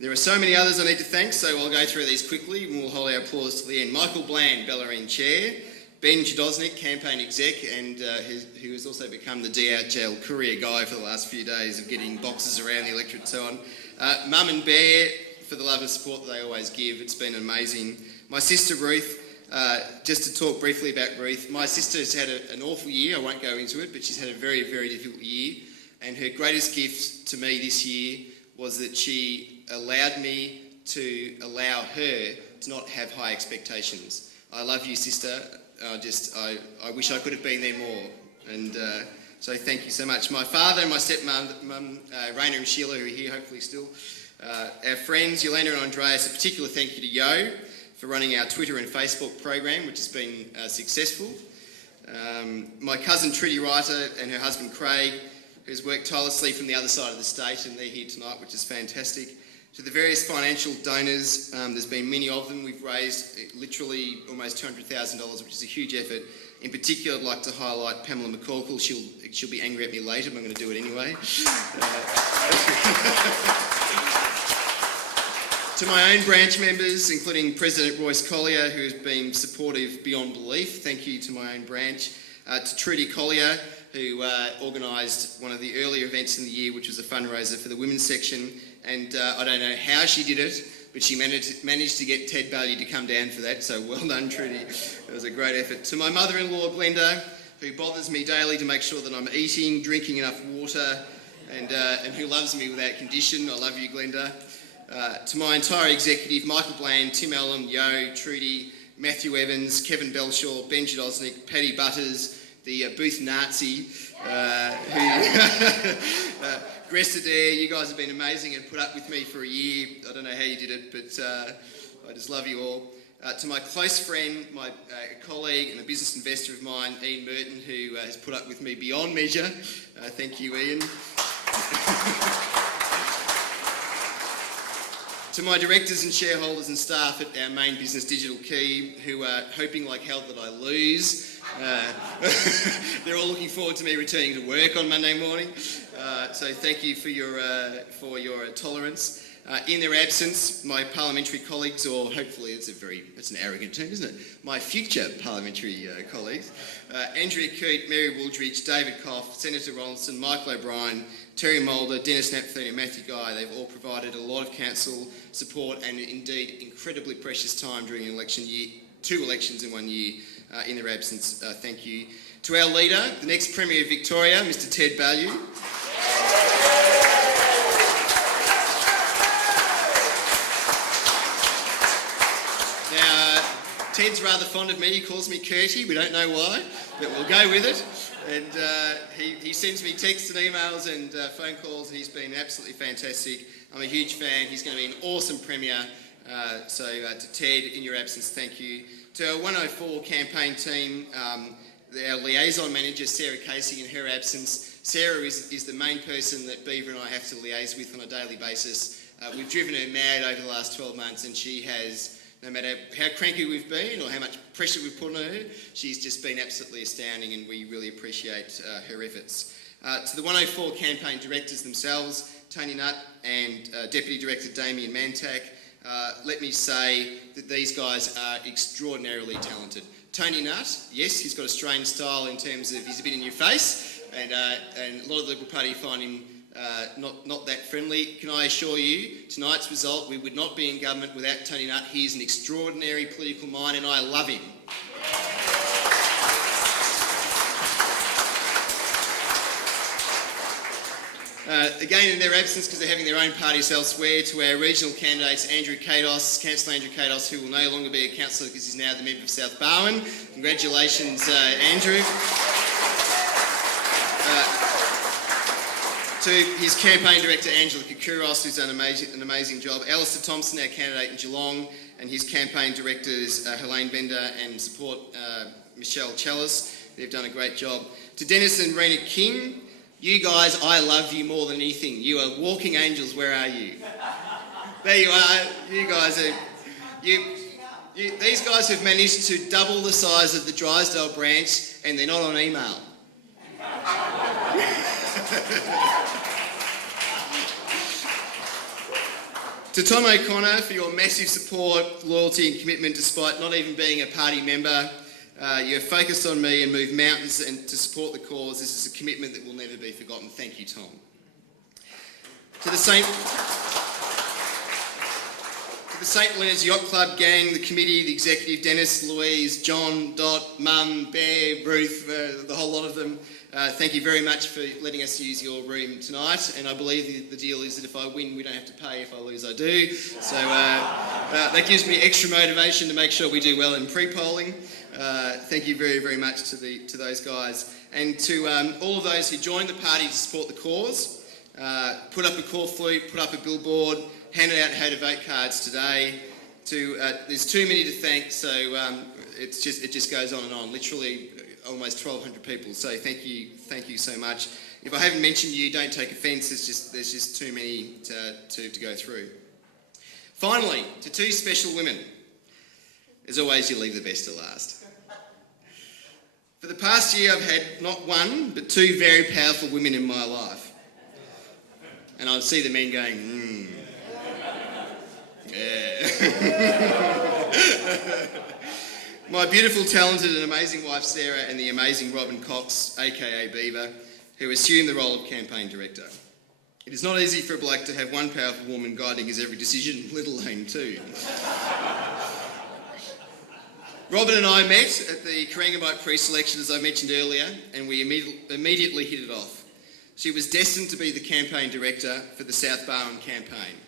There are so many others I need to thank, so I'll go through these quickly and we'll hold our applause to the end. Michael Bland, Bellarine Chair. Ben Jadosnik, Campaign Exec, and who has also become the D-Out-Jail courier guy for the last few days of getting boxes around the electorate and so on. Mum and Bear, for the love and support that they always give. It's been amazing. My sister Ruth, just to talk briefly about Ruth, my sister has had an awful year. I won't go into it, but she's had a very, very difficult year. And her greatest gift to me this year was that she allowed me to allow her to not have high expectations. I love you, sister. I wish I could have been there more. And so thank you so much. My father and my stepmum, Raina and Sheila, who are here hopefully still. Our friends, Yolanda and Andreas, a particular thank you to Yo for running our Twitter and Facebook program, which has been successful. My cousin Trudy Reiter and her husband Craig, who's worked tirelessly from the other side of the state, and they're here tonight, which is fantastic. To the various financial donors, there's been many of them. We've raised literally almost $200,000, which is a huge effort. In particular, I'd like to highlight Pamela McCorkle. She'll be angry at me later, but I'm going to do it anyway. To my own branch members, including President Royce Collier, who has been supportive beyond belief. Thank you to my own branch. To Trudy Collier, who organised one of the earlier events in the year, which was a fundraiser for the women's section. And I don't know how she did it, but she managed to get Ted Bailey to come down for that, so well done, Trudy. It was a great effort. To my mother-in-law, Glenda, who bothers me daily to make sure that I'm eating, drinking enough water, and who loves me without condition. I love you, Glenda. To my entire executive, Michael Bland, Tim Ellam, Yo, Trudy, Matthew Evans, Kevin Belshaw, Ben Jadosnik, Paddy Butters, the booth Nazi, Grestadair, you guys have been amazing and put up with me for a year. I don't know how you did it, but I just love you all. To my close friend, my colleague and a business investor of mine, Ian Merton, who has put up with me beyond measure. Thank you, Ian. To my directors and shareholders and staff at our main business, Digital Key, who are hoping like hell that I lose. They're all looking forward to me returning to work on Monday morning. So thank you for your tolerance. In their absence, my parliamentary colleagues, or hopefully it's an arrogant term, isn't it? My future parliamentary colleagues, Andrea Coote, Mary Wooldridge, David Koff, Senator Ronaldson, Michael O'Brien, Terry Mulder, Dennis Napthine and Matthew Guy. They've all provided a lot of council support and indeed incredibly precious time during an election year, 2 elections in 1 year. In their absence, thank you. To our leader, the next Premier of Victoria, Mr. Ted Bailey. Now, Ted's rather fond of me. He calls me Curty. We don't know why, but we'll go with it. And he sends me texts and emails and phone calls, and he's been absolutely fantastic. I'm a huge fan. He's going to be an awesome Premier. So to Ted, in your absence, thank you. To our 104 campaign team, our liaison manager, Sarah Casey, in her absence. Sarah is the main person that Beaver and I have to liaise with on a daily basis. We've driven her mad over the last 12 months, and she has, no matter how cranky we've been or how much pressure we've put on her, she's just been absolutely astounding, and we really appreciate her efforts. To the 104 campaign directors themselves, Tony Nutt and Deputy Director Damien Mantak, let me say that these guys are extraordinarily talented. Tony Nutt, yes, he's got a strange style in terms of he's a bit in your face, and a lot of the Liberal Party find him not that friendly. Can I assure you, tonight's result, we would not be in government without Tony Nutt. He is an extraordinary political mind, and I love him. Again, in their absence, because they're having their own parties elsewhere, to our regional candidates, Councillor Andrew Kados, who will no longer be a councillor because he's now the member of South Barwon. Congratulations, Andrew. To his campaign director, Angela Kikouros, who's done an amazing job. Alistair Thompson, our candidate in Geelong, and his campaign directors, Helene Bender and support Michelle Challis. They've done a great job. To Dennis and Rena King, you guys, I love you more than anything. You are walking angels. Where are you? There you are. You guys are... these guys have managed to double the size of the Drysdale branch, and they're not on email. To Tom O'Connor for your massive support, loyalty and commitment despite not even being a party member. You have focused on me and moved mountains and to support the cause. This is a commitment that will never be forgotten. Thank you, Tom. To the St Leonard's Yacht Club gang, the committee, the executive, Dennis, Louise, John, Dot, Mum, Bear, Ruth, the whole lot of them. Thank you very much for letting us use your room tonight, and I believe the deal is that if I win, we don't have to pay. If I lose, I do. So that gives me extra motivation to make sure we do well in pre-polling. Thank you very, very much to those guys. And to all of those who joined the party to support the cause, put up a call flute, put up a billboard, handed out how to vote cards today. There's too many to thank, so it just goes on and on. Literally almost 1,200 people. So thank you so much. If I haven't mentioned you, don't take offence. There's just too many to go through. Finally, to two special women. As always, you leave the best to last. For the past year, I've had not one, but two very powerful women in my life. And I see the men going, yeah. My beautiful, talented and amazing wife Sarah and the amazing Robin Cox, aka Beaver, who assumed the role of campaign director. It is not easy for a bloke to have one powerful woman guiding his every decision, let alone two. Robin and I met at the Corangamite pre-selection, as I mentioned earlier, and we immediately hit it off. She was destined to be the campaign director for the South Barwon campaign.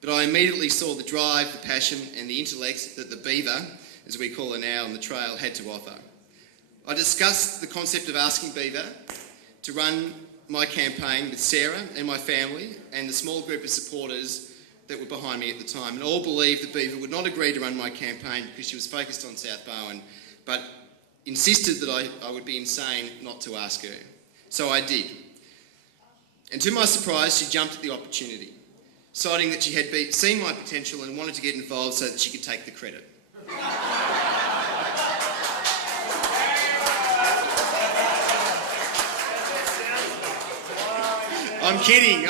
But I immediately saw the drive, the passion and the intellect that the Beaver, as we call her now on the trail, had to offer. I discussed the concept of asking Beaver to run my campaign with Sarah and my family and the small group of supporters that were behind me at the time, and all believed that Beaver would not agree to run my campaign because she was focused on South Barwon, but insisted that I would be insane not to ask her. So I did. And to my surprise, she jumped at the opportunity, citing that she had seen my potential and wanted to get involved so that she could take the credit. I'm kidding.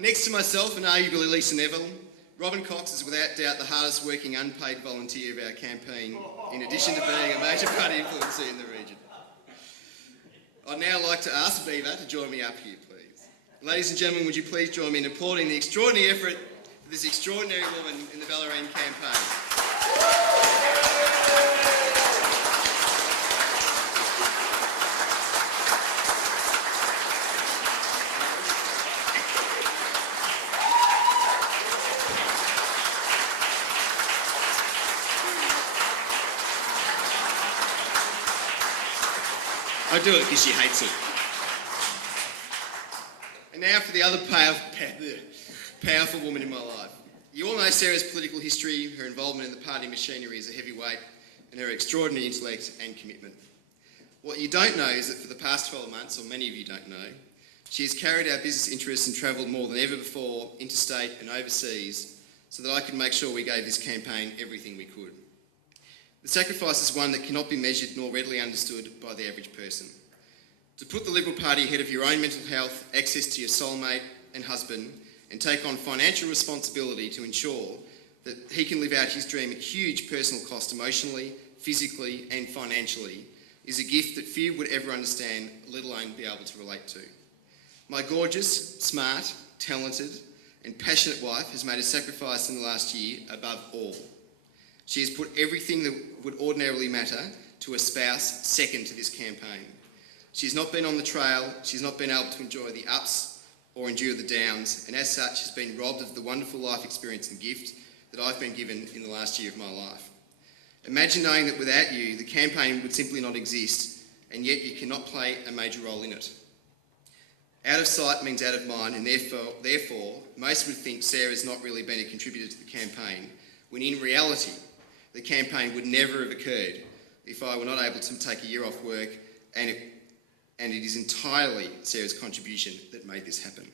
Next to myself and arguably Lisa Neville, Robin Cox is without doubt the hardest working unpaid volunteer of our campaign, in addition to being a major party influencer in the region. I'd now like to ask Beaver to join me up here, please. Ladies and gentlemen, would you please join me in applauding the extraordinary effort of this extraordinary woman in the Bellarine campaign. I do it because she hates it. And now for the other powerful woman in my life. You all know Sarah's political history, her involvement in the party machinery as a heavyweight, and her extraordinary intellect and commitment. What you don't know is that for the past 12 months, or many of you don't know, she has carried our business interests and travelled more than ever before, interstate and overseas, so that I could make sure we gave this campaign everything we could. The sacrifice is one that cannot be measured nor readily understood by the average person. To put the Liberal Party ahead of your own mental health, access to your soulmate and husband, and take on financial responsibility to ensure that he can live out his dream at huge personal cost emotionally, physically and financially, is a gift that few would ever understand, let alone be able to relate to. My gorgeous, smart, talented and passionate wife has made a sacrifice in the last year above all. She has put everything that would ordinarily matter to a spouse second to this campaign. She's not been on the trail, she's not been able to enjoy the ups or endure the downs, and as such has been robbed of the wonderful life experience and gift that I've been given in the last year of my life. Imagine knowing that without you, the campaign would simply not exist, and yet you cannot play a major role in it. Out of sight means out of mind, and therefore most would think Sarah's not really been a contributor to the campaign, when in reality, the campaign would never have occurred if I were not able to take a year off work, and it is entirely Sarah's contribution that made this happen.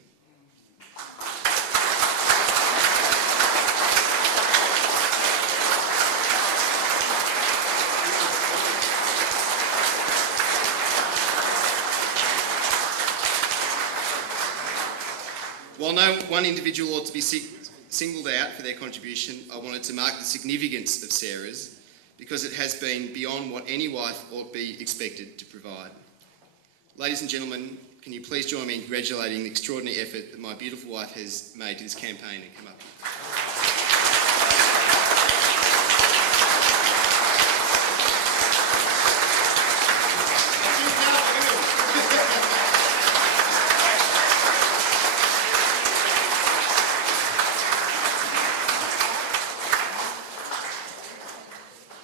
While no one individual ought to be singled out for their contribution, I wanted to mark the significance of Sarah's because it has been beyond what any wife ought be expected to provide. Ladies and gentlemen, can you please join me in congratulating the extraordinary effort that my beautiful wife has made to this campaign and come up here.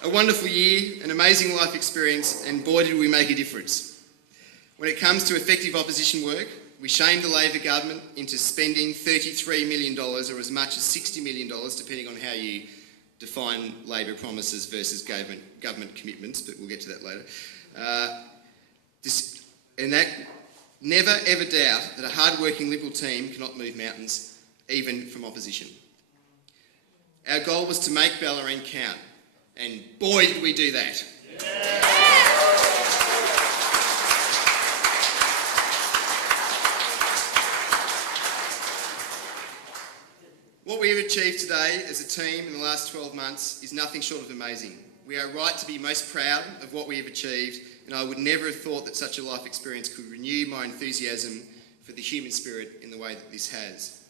A wonderful year, an amazing life experience, and boy did we make a difference. When it comes to effective opposition work, we shamed the Labor government into spending $33 million or as much as $60 million, depending on how you define Labor promises versus government commitments, but we'll get to that later. And that never ever doubt that a hard-working Liberal team cannot move mountains, even from opposition. Our goal was to make Bellarine count. And boy, did we do that. What we have achieved today as a team in the last 12 months is nothing short of amazing. We are right to be most proud of what we have achieved, and I would never have thought that such a life experience could renew my enthusiasm for the human spirit in the way that this has.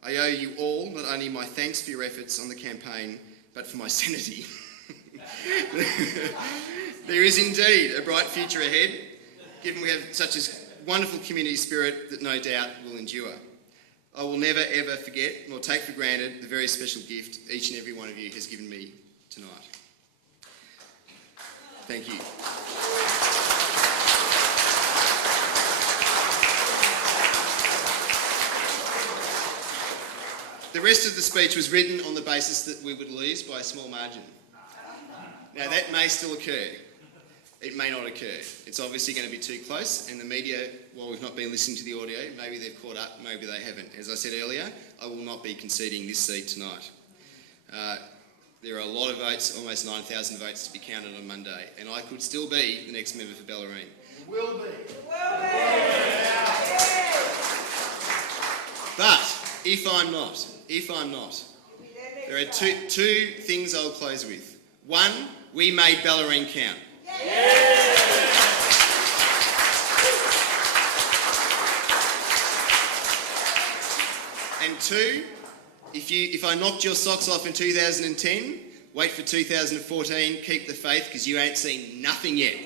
I owe you all not only my thanks for your efforts on the campaign, but for my sanity. There is indeed a bright future ahead, given we have such a wonderful community spirit that no doubt will endure. I will never ever forget nor take for granted the very special gift each and every one of you has given me tonight. Thank you. The rest of the speech was written on the basis that we would lose by a small margin. Now that may still occur. It may not occur. It's obviously going to be too close, and the media, while we've not been listening to the audio, maybe they've caught up, maybe they haven't. As I said earlier, I will not be conceding this seat tonight. There are a lot of votes, almost 9,000 votes to be counted on Monday, and I could still be the next member for Bellarine. Will be. But if I'm not, there are two things I'll close with. One, we made Bellarine count. And two, if I knocked your socks off in 2010, wait for 2014, keep the faith, because you ain't seen nothing yet.